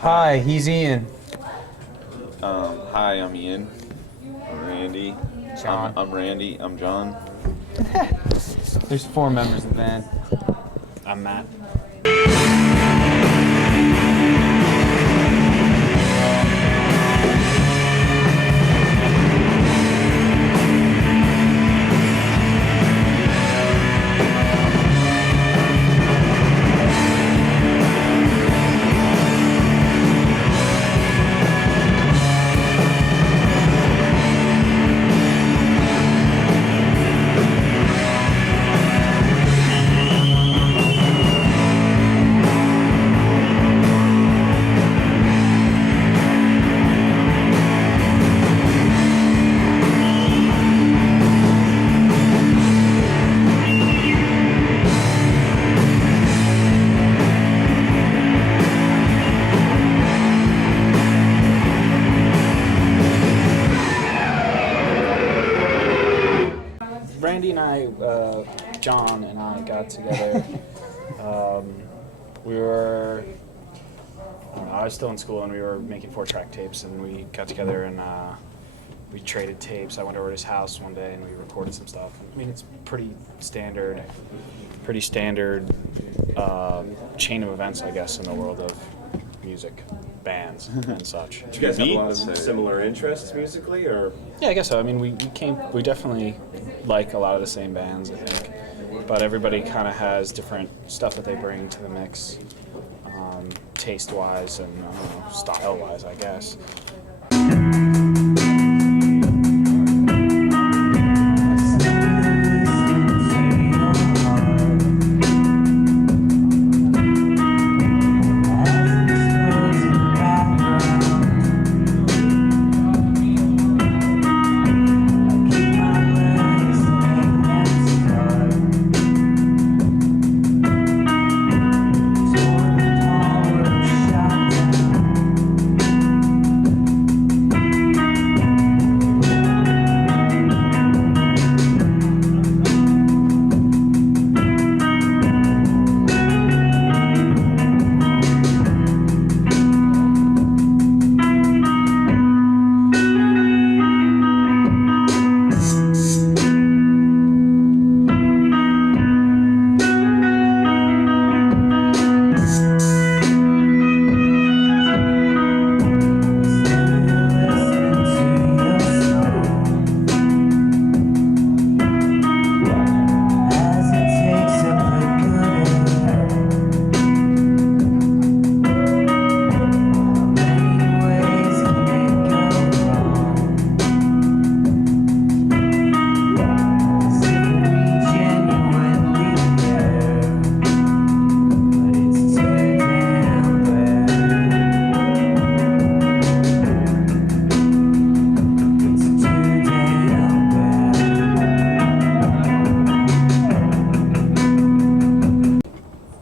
Hi, he's Ian. Hi, I'm Ian. I'm Randy. John. I'm Randy. I'm John. There's 4 members of the band. I'm Matt. Randy and I, John and I got together. I was still in school and we were making 4-track tapes, and we got together and we traded tapes. I went over to his house one day and we recorded some stuff. I mean, it's pretty standard chain of events, I guess, in the world of music, bands, and such. Do you guys have a lot of similar interests musically, or? Yeah, I guess so. I mean, we definitely like a lot of the same bands, I think, but everybody kind of has different stuff that they bring to the mix, taste-wise and style-wise, I guess.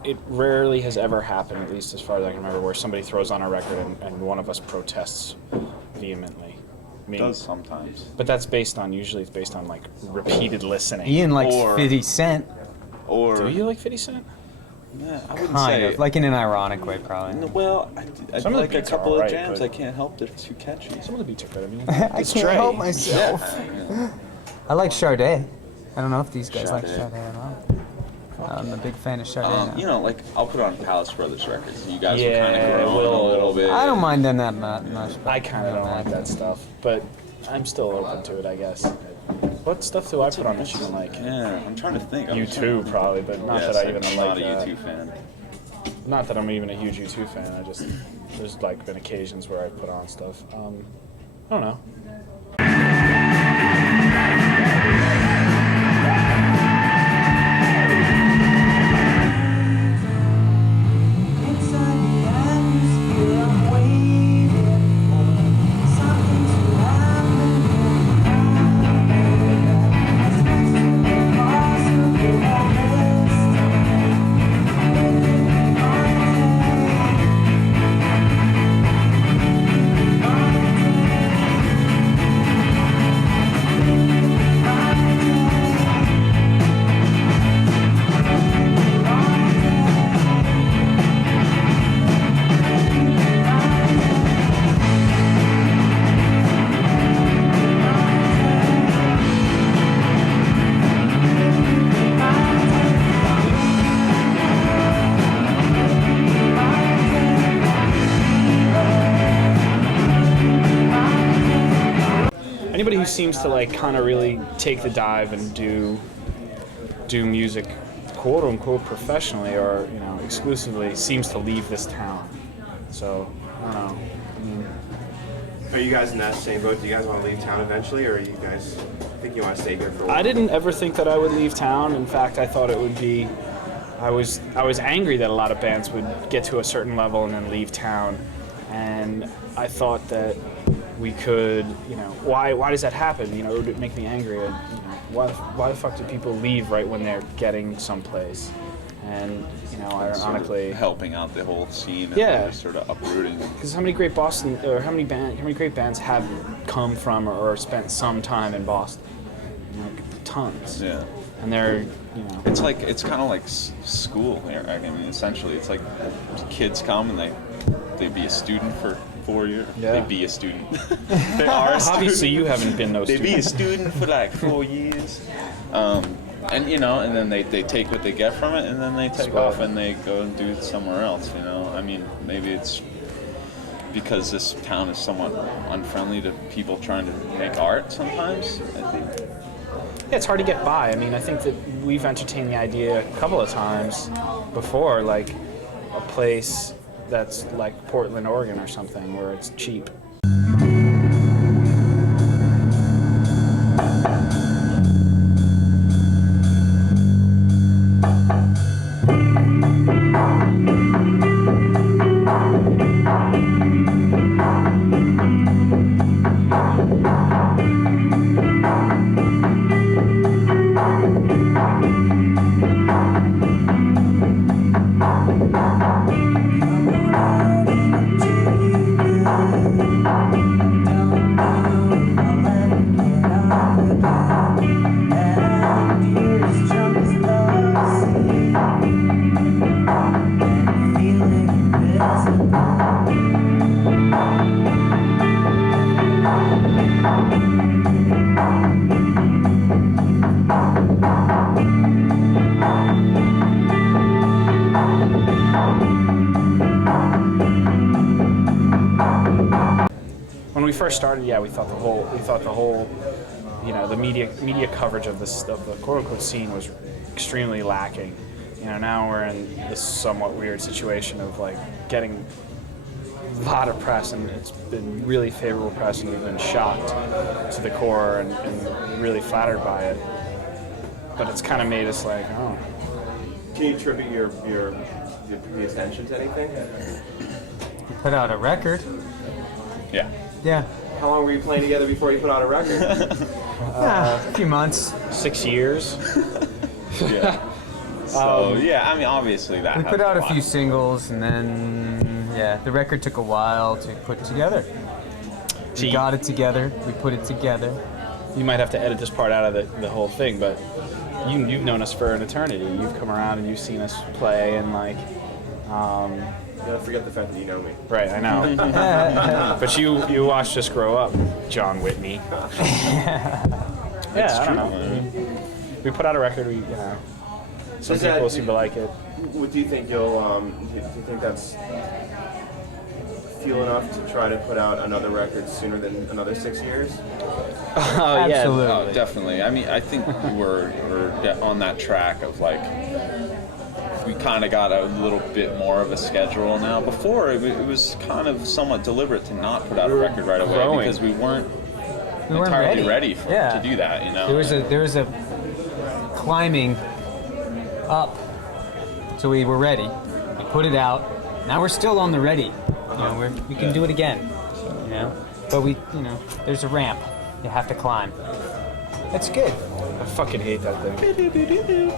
It rarely has ever happened, at least as far as I can remember, where somebody throws on a record and one of us protests vehemently. I mean, It does sometimes. but usually it's based on like repeated listening. Ian likes Or- 50 Cent. Or Do you like 50 Cent? yeah, I wouldn't Kind say of. Like in an ironic way, probably. Well, I Some of the like a beats are couple alright, of jams. but- I can't help. They're too catchy. Some of the beats are good. I mean, I it's can't Dre. help myself. Yeah. I like Sade. I don't know if these guys like Sade. Sade or not. I'm a big fan of Sade now. You know, like I'll put on Palace Brothers records. You guys Yeah, will kind of grow we'll- a little bit. I don't mind them that much. But I kind of don't like that stuff, but I'm still open to it, I guess. What stuff do I put on that you don't like? Yeah, I'm trying to think. U2 probably, but not Yes, that I even I'm like not a that. U2 fan. Not that I'm even a huge U2 fan. There's like been occasions where I put on stuff. I don't know. seems to like kind of really take the dive and do music, quote unquote, professionally or exclusively, seems to leave this town. So I don't know. I mean, Are you guys in that same boat? Do you guys want to leave town eventually, or you guys think you want to stay here for a while? I didn't ever think that I would leave town. In fact, I thought it would be. I was angry that a lot of bands would get to a certain level and then leave town, and I thought that we could, why does that happen? It would make me angry. Why the fuck do people leave right when they're getting someplace? And ironically, sort of helping out the whole scene. Yeah. And sort of uprooting. because how many great great bands have come from or spent some time in Boston? Tons. Yeah. And they're, It's kind of like school here. I mean, essentially, it's like kids come and they be a student for 4 years. Yeah. They be a student. They are a student. obviously you haven't been no They student. be a student for like 4 years. And and then they take what they get from it, and then they take Swell. off and they go and do it somewhere else. I mean, maybe it's because this town is somewhat unfriendly to people trying to make art sometimes, I think. Yeah, it's hard to get by. I mean, I think that we've entertained the idea a couple of times before, like a place that's like Portland, Oregon or something, where it's cheap. When we first started, we thought the whole, the media coverage of the quote unquote scene was extremely lacking. Now we're in this somewhat weird situation of like getting a lot of press, and it's been really favorable press, and we've been shocked to the core and really flattered by it. But it's kind of made us like, oh. Can you attribute your the attention to anything? We put out a record. Yeah. Yeah. How long were you playing together before you put out a record? A few months. 6 years. Yeah. So I mean, obviously that. We has put out a lot. few singles, and then the record took a while to put together. We got it together. We put it together. You might have to edit this part out of the whole thing, but you've known us for an eternity. You've come around and you've seen us play, and like. Don't forget the fact that you know me. Right, I know. But you watched us grow up, John Whitney. I don't know. We put out a record. Some people seem to like it. What do you think you'll? Do you think that's feel enough to try to put out another record sooner than another 6 years? Oh yeah, Absolutely. Oh, definitely. I mean, I think we're on that track of like. We kind of got a little bit more of a schedule now. Before, it was kind of somewhat deliberate to not put out a record right away growing. because we weren't We weren't entirely ready to do that. There was a climbing up, so we were ready. We put it out. Now we're still on the ready. We can do it again. But there's a ramp. You have to climb. That's good. I fucking hate that thing.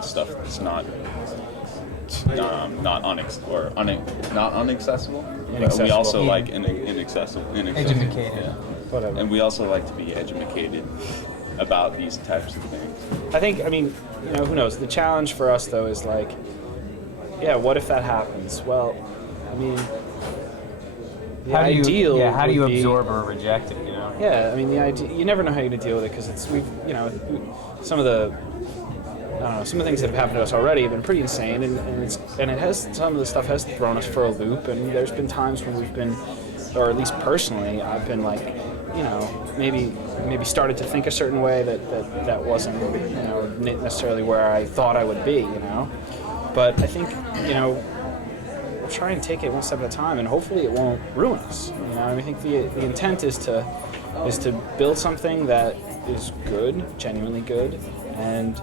of stuff that's not unaccessible. But we also like inaccessible. Educated. Yeah. Whatever. And we also like to be educated about these types of things. I think, I mean, you know, who knows? The challenge for us, though, is like, yeah, what if that happens? Well, I mean, the ideal. How do you would be- absorb or reject it? You know. Yeah, I mean, the idea, you never know how you're going to deal with it because some of the things that have happened to us already have been pretty insane, and it has, some of the stuff has thrown us for a loop, and there's been times when we've been, or at least personally, I've been like, you know, maybe started to think a certain way that wasn't, you know, necessarily where I thought I would be, you know. But I think, you know, we'll try and take it one step at a time, and hopefully it won't ruin us. You know, I think the intent is to build something that is good, genuinely good, and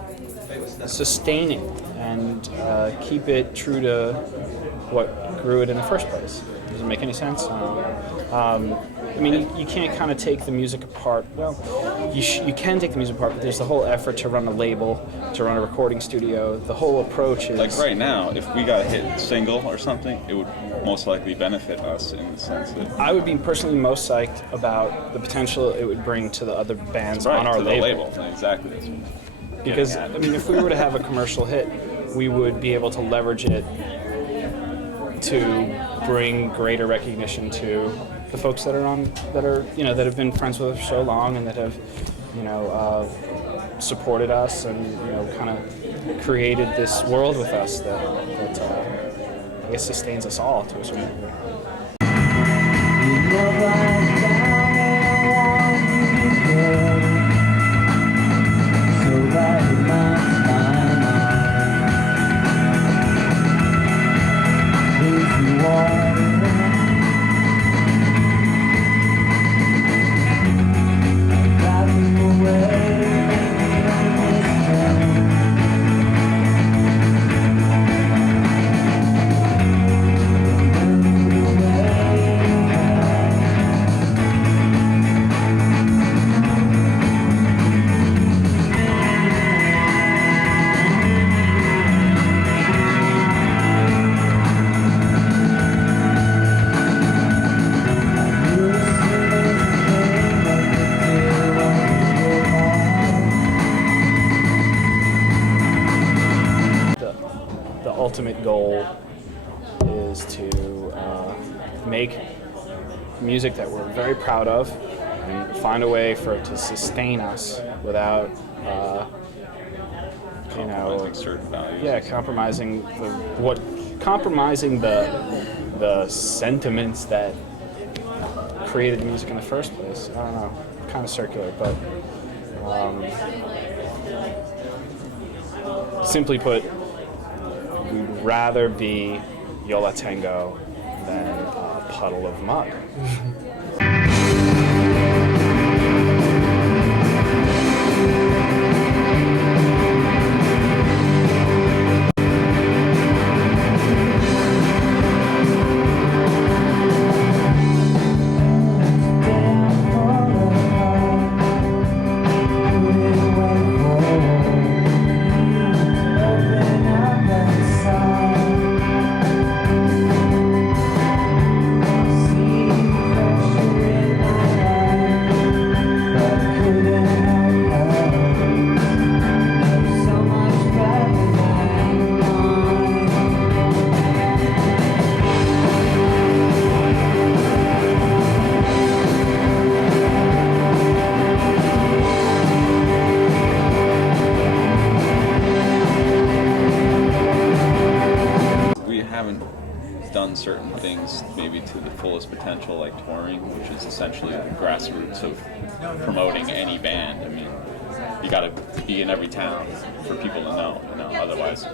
sustain it and keep it true to what grew it in the first place. Does it make any sense? I mean, you can't kind of take the music apart. Well, you can take the music apart, but there's the whole effort to run a label, to run a recording studio. The whole approach is... Like right now, if we got a hit single or something, it would most likely benefit us in the sense that... I would be personally most psyched about the potential it would bring to the other bands Right, on our to the label. Exactly. Because, I mean, if we were to have a commercial hit, we would be able to leverage it to bring greater recognition to the folks that have been friends with us for so long and that have, you know, supported us and, you know, kind of created this world with us that I guess sustains us all to a certain degree. The ultimate goal is to make music that we're very proud of and find a way for it to sustain us without, you know, Compromising certain values. yeah, compromising the sentiments that created the music in the first place. I don't know, kind of circular, but simply put, we'd rather be Yo La Tengo than a puddle of mud. Done certain things maybe to the fullest potential, like touring, which is essentially the grassroots of promoting any band. I mean, you got to be in every town for people to know, you know. Otherwise,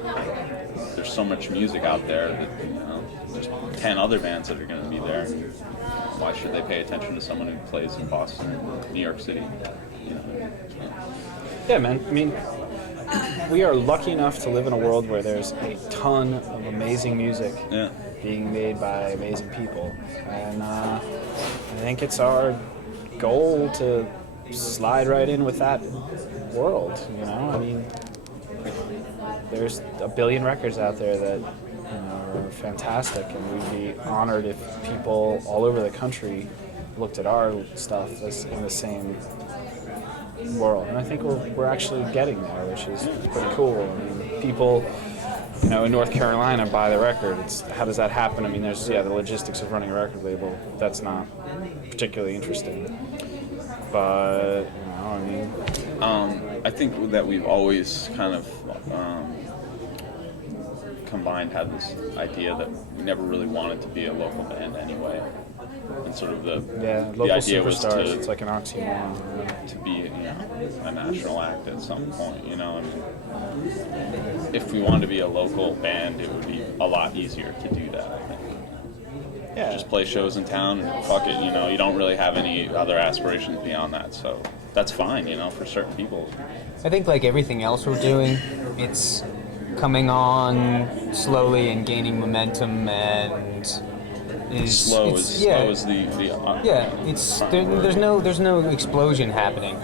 there's so much music out there that, you know, there's 10 other bands that are going to be there. Why should they pay attention to someone who plays in Boston or New York City? You know. Yeah, man. I mean, we are lucky enough to live in a world where there's a ton of amazing music. Yeah. Being made by amazing people, and I think it's our goal to slide right in with that world. You know, I mean, there's a billion records out there that are fantastic, and we'd be honored if people all over the country looked at our stuff as in the same world. And I think we're actually getting there, which is pretty cool. I mean, people, in North Carolina buy the record. How does that happen? I mean, there's the logistics of running a record label. That's not particularly interesting. But I think that we've always kind of combined had this idea that we never really wanted to be a local band anyway, and sort of the local idea was superstars. to It's like an oxymoron. to be a national act at some point. I mean, if we wanted to be a local band, it would be a lot easier to do that, I think. Yeah. Just play shows in town and fuck it, you don't really have any other aspirations beyond that, so that's fine, for certain people. I think like everything else we're doing, it's coming on slowly and gaining momentum, and Slow is the it's there's no explosion happening.